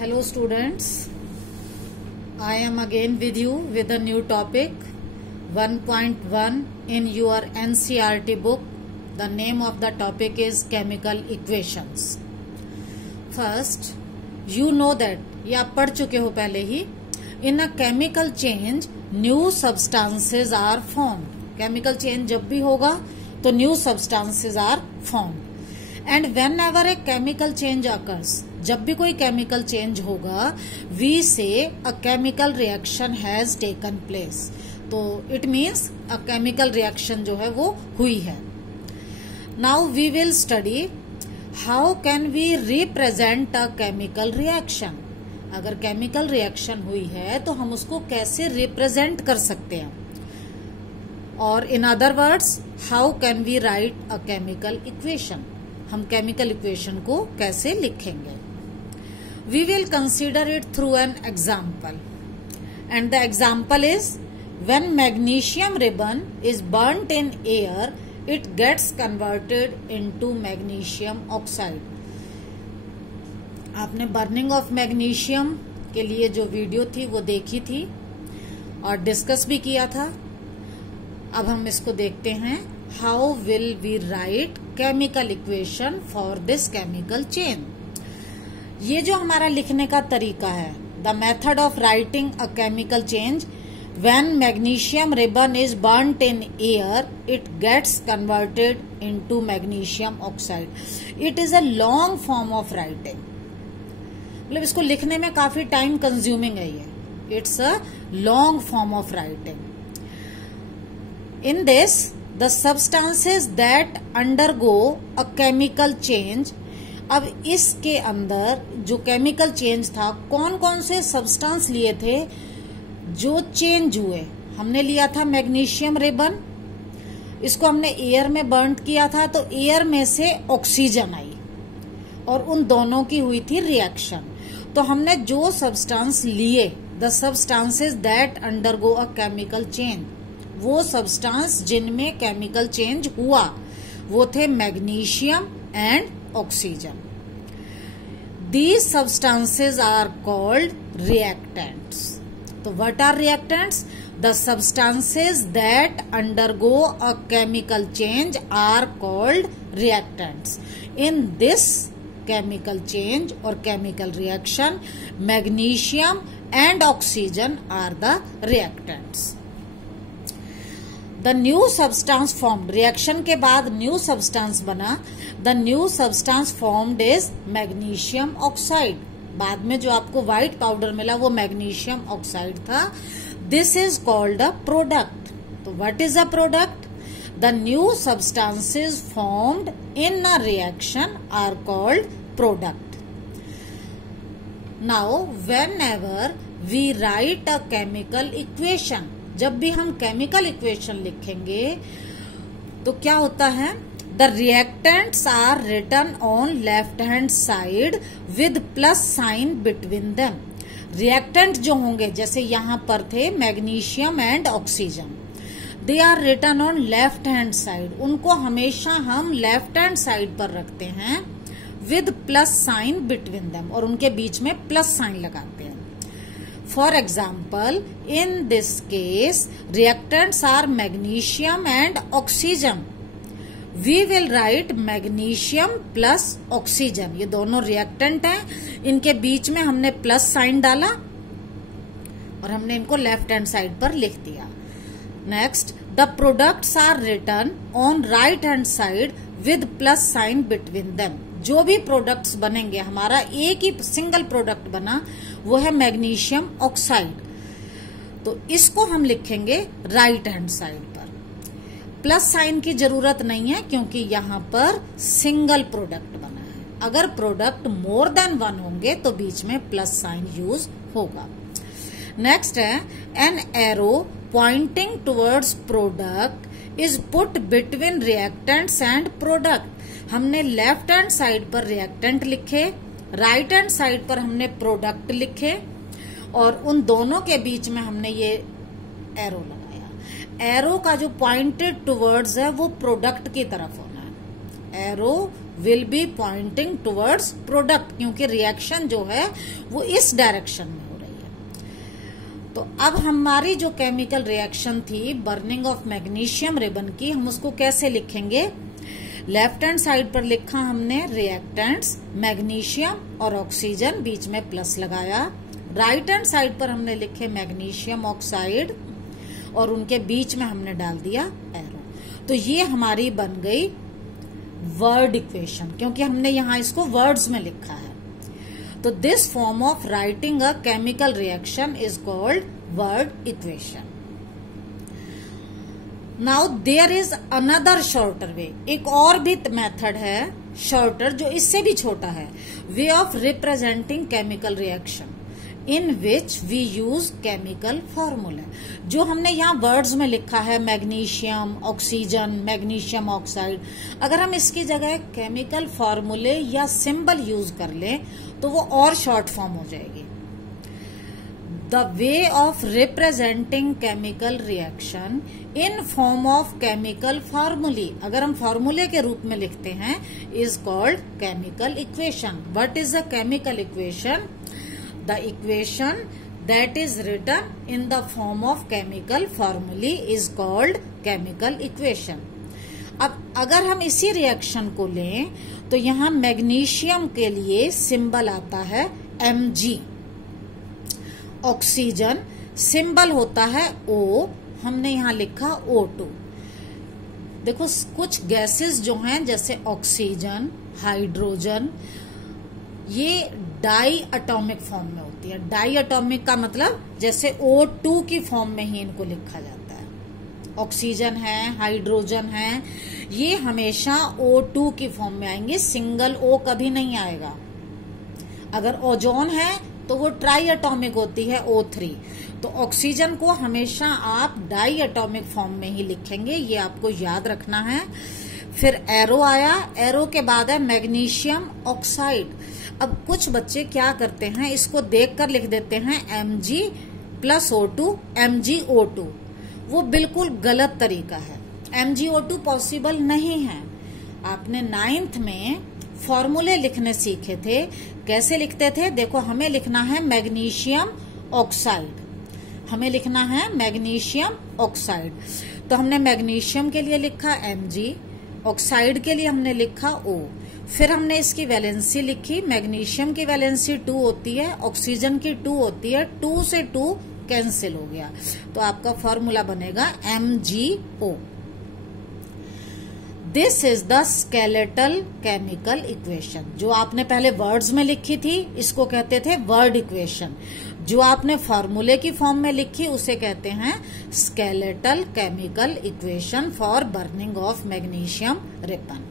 Hello students, I am again with you with a new topic 1.1 in your NCERT book. The name of the topic is chemical equations. First, you know that ये आप पढ़ चुके हो पहले ही. In a chemical change, new substances are formed. Chemical change जब भी होगा तो new substances are formed. And whenever a chemical change occurs, जब भी कोई chemical change होगा, we say a chemical reaction has taken place. तो it means a chemical reaction जो है वो हुई है. Now we will study how can we represent a chemical reaction. अगर chemical reaction हुई है तो हम उसको कैसे represent कर सकते हैं, और in other words how can we write a chemical equation. हम chemical equation को कैसे लिखेंगे. We will consider it through an example, and the example is when magnesium ribbon is burnt in air, it gets converted into magnesium oxide. आपने burning of magnesium के लिए जो video थी वो देखी थी और डिस्कस भी किया था. अब हम इसको देखते हैं. How will we write chemical equation for this chemical chain. ये जो हमारा लिखने का तरीका है, the method of writing a chemical change. When magnesium ribbon is burnt in air, it gets converted into magnesium oxide. It is a long form of writing. मतलब इसको लिखने में काफी टाइम कंज्यूमिंग है ये. It's a long form of writing. In this, the substances that undergo a chemical change. अब इसके अंदर जो केमिकल चेंज था, कौन कौन से सब्सटेंस लिए थे जो चेंज हुए. हमने लिया था मैग्नीशियम रिबन, इसको हमने एयर में बर्न किया था तो एयर में से ऑक्सीजन आई और उन दोनों की हुई थी रिएक्शन. तो हमने जो सब्सटेंस लिए, the substances that undergo a chemical change, वो सब्सटेंस जिनमें केमिकल चेंज हुआ वो थे magnesium and oxygen. These substances are called reactants. So what are reactants? The substances that undergo a chemical change are called reactants. In this chemical change or chemical reaction, magnesium and oxygen are the reactants. The new substance formed. Reaction के बाद new substance बना. The new substance formed is magnesium oxide. बाद में जो आपको white powder मिला वो magnesium oxide था. This is called a product. तो what is a product? The new substances formed in a reaction are called product. Now whenever we write a chemical equation, जब भी हम केमिकल इक्वेशन लिखेंगे तो क्या होता है? The reactants are written on left hand side with plus sign between them. Reactant जो होंगे, जैसे यहाँ पर थे magnesium and oxygen, they are written on left hand side. उनको हमेशा हम लेफ्ट हैंड साइड पर रखते हैं with plus sign between them, और उनके बीच में प्लस साइन लगाते हैं. For example, in this case, reactants are magnesium and oxygen. We will write magnesium plus oxygen. ये दोनों रिएक्टेंट हैं, इनके बीच में हमने प्लस साइन डाला और हमने इनको लेफ्ट हैंड साइड पर लिख दिया. Next, the products are written on right hand side with plus sign between them. जो भी प्रोडक्ट्स बनेंगे, हमारा एक ही सिंगल प्रोडक्ट बना वो है मैग्नीशियम ऑक्साइड, तो इसको हम लिखेंगे राइट हैंड साइड पर. प्लस साइन की जरूरत नहीं है क्योंकि यहाँ पर सिंगल प्रोडक्ट बना है. अगर प्रोडक्ट मोर देन वन होंगे तो बीच में प्लस साइन यूज होगा. नेक्स्ट है, an arrow pointing towards product is put between reactants and product. हमने लेफ्ट हैंड साइड पर रिएक्टेंट लिखे, राइट हैंड साइड पर हमने प्रोडक्ट लिखे, और उन दोनों के बीच में हमने ये एरो लगाया. एरो का जो पॉइंटेड टुवर्ड्स है वो प्रोडक्ट की तरफ होना है. Arrow will be pointing towards product, क्योंकि रिएक्शन जो है वो इस डायरेक्शन में हो रही है। तो अब हमारी जो केमिकल रिएक्शन थी बर्निंग ऑफ मैग्नीशियम रिबन की, हम उसको कैसे लिखेंगे? लेफ्ट हैंड साइड पर लिखा हमने रिएक्टेंट्स मैग्नीशियम और ऑक्सीजन, बीच में प्लस लगाया। राइट हैंड साइड पर हमने लिखे मैग्नीशियम ऑक्साइड और उनके बीच में हमने डाल दिया एरो। तो ये हमारी बन गई वर्ड इक्वेशन, क्योंकि हमने यहां इसको वर्ड्स में लिखा है। तो this form of writing a chemical reaction is called word equation. Now there is another shorter way, एक और भी मेथड है शॉर्टर जो इससे भी छोटा है, way of representing chemical reaction in which we use chemical formula. जो हमने यहाँ वर्ड्स में लिखा है मैग्नीशियम ऑक्सीजन मैग्नीशियम ऑक्साइड, अगर हम इसकी जगह केमिकल फॉर्मूले या सिंबल यूज कर लें तो वो और शॉर्ट फॉर्म हो जाएगी। The way of representing chemical reaction in form of chemical formulae, अगर हम फॉर्मूले के रूप में लिखते हैं, is called chemical equation. What is a chemical equation? The equation that is written in the form of chemical formulae is called chemical equation. अब अगर हम इसी रिएक्शन को लें तो यहाँ मैग्नीशियम के लिए सिंबल आता है Mg, ऑक्सीजन सिंबल होता है O, हमने यहाँ लिखा O2। देखो कुछ गैसेस जो हैं जैसे ऑक्सीजन हाइड्रोजन, ये डाई अटोमिक फॉर्म में होती है। डाई अटोमिक का मतलब जैसे O2 की फॉर्म में ही इनको लिखा जाता है। ऑक्सीजन है हाइड्रोजन है, ये हमेशा O2 की फॉर्म में आएंगे, सिंगल O कभी नहीं आएगा। अगर ओजोन है तो वो ट्राई अटोमिक होती है O3। तो ऑक्सीजन को हमेशा आप डाई अटोमिक फॉर्म में ही लिखेंगे, ये आपको याद रखना है। फिर एरो आया, एरो के बाद है मैग्नीशियम ऑक्साइड। अब कुछ बच्चे क्या करते हैं, इसको देखकर लिख देते हैं Mg प्लस O2 MgO2, वो बिल्कुल गलत तरीका है। MgO2 पॉसिबल नहीं है। आपने 9th में फॉर्मूले लिखने सीखे थे, कैसे लिखते थे? देखो हमें लिखना है मैग्नीशियम ऑक्साइड, हमें लिखना है मैग्नीशियम ऑक्साइड। तो हमने मैग्नीशियम के लिए लिखा Mg, ऑक्साइड के लिए हमने लिखा O, फिर हमने इसकी वैलेंसी लिखी। मैग्नीशियम की वैलेंसी 2 होती है, ऑक्सीजन की 2 होती है, 2 से 2 कैंसिल हो गया, तो आपका फॉर्मूला बनेगा MgO। This is the skeletal chemical equation. जो आपने पहले वर्ड्स में लिखी थी इसको कहते थे वर्ड इक्वेशन, जो आपने फॉर्मूले की फॉर्म में लिखी उसे कहते हैं skeletal chemical equation for burning of magnesium ribbon.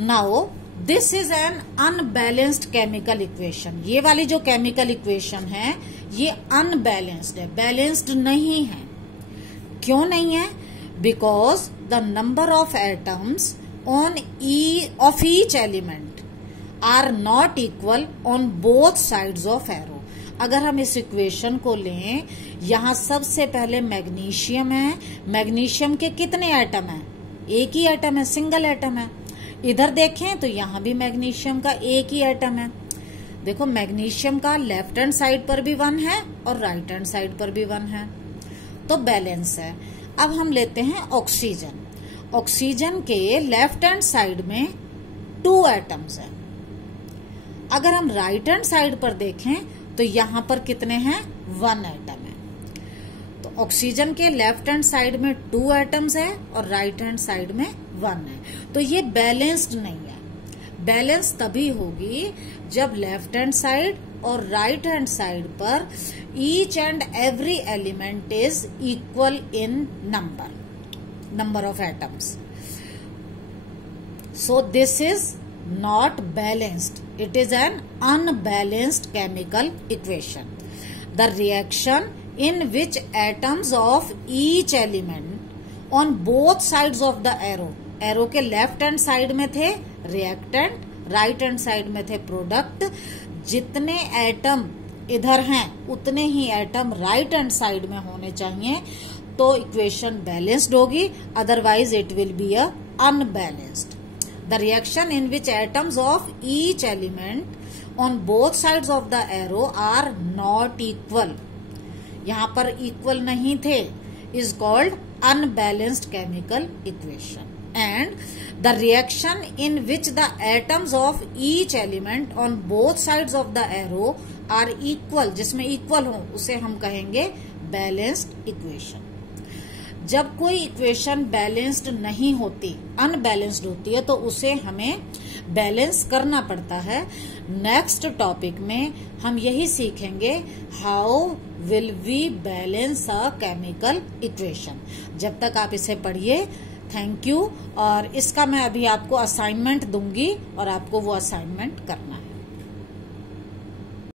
Now this is an unbalanced chemical equation. ये वाली जो केमिकल इक्वेशन है ये अनबैलेंस्ड है, बैलेंस्ड नहीं है। क्यों नहीं है? Because the number of atoms on of each element are not equal on both sides of arrow. अगर हम इस इक्वेशन को लें, यहां सबसे पहले मैग्नीशियम है, मैग्नीशियम के कितने एटम हैं? एक ही एटम है, सिंगल एटम है। इधर देखें तो यहां भी मैग्नीशियम का एक ही एटम है। देखो मैग्नीशियम का लेफ्ट हैंड साइड पर भी 1 है और राइट हैंड साइड पर भी 1 है, तो बैलेंस है। अब हम लेते हैं ऑक्सीजन। ऑक्सीजन के लेफ्ट हैंड साइड में 2 एटम्स हैं। अगर हम राइट हैंड साइड पर देखें तो यहां पर कितने हैं? 1 एटम है। तो ऑक्सीजन के लेफ्ट हैंड साइड में 2 एटम्स है और राइट हैंड साइड में 1 है, तो ये बैलेंस्ड नहीं है। बैलेंस तभी होगी जब लेफ्ट हैंड साइड और राइट हैंड साइड पर each and every element is equal in number of atoms. So this is not balanced, it is an unbalanced chemical equation. The reaction in which atoms of each element on both sides of the arrow के left hand side में थे reactant, right hand side में थे product, जितने atom इधर हैं उतने ही एटम राइट हैंड साइड में होने चाहिए, तो इक्वेशन बैलेंस्ड होगी, otherwise it will be a unbalanced. The reaction in which atoms of each element on both sides of the arrow are not equal, यहां पर इक्वल नहीं थे, is called unbalanced chemical equation. And the reaction in which the atoms of each element on both sides of the arrow are equal, जिसमें equal हो उसे हम कहेंगे balanced equation. जब कोई इक्वेशन बैलेंस्ड नहीं होती, अनबैलेंस्ड होती है, तो उसे हमें बैलेंस करना पड़ता है. नेक्स्ट टॉपिक में हम यही सीखेंगे, how will we balance a chemical equation. जब तक आप इसे पढ़िए. Thank you. और इसका मैं अभी आपको असाइनमेंट दूंगी और आपको वो असाइनमेंट करना है.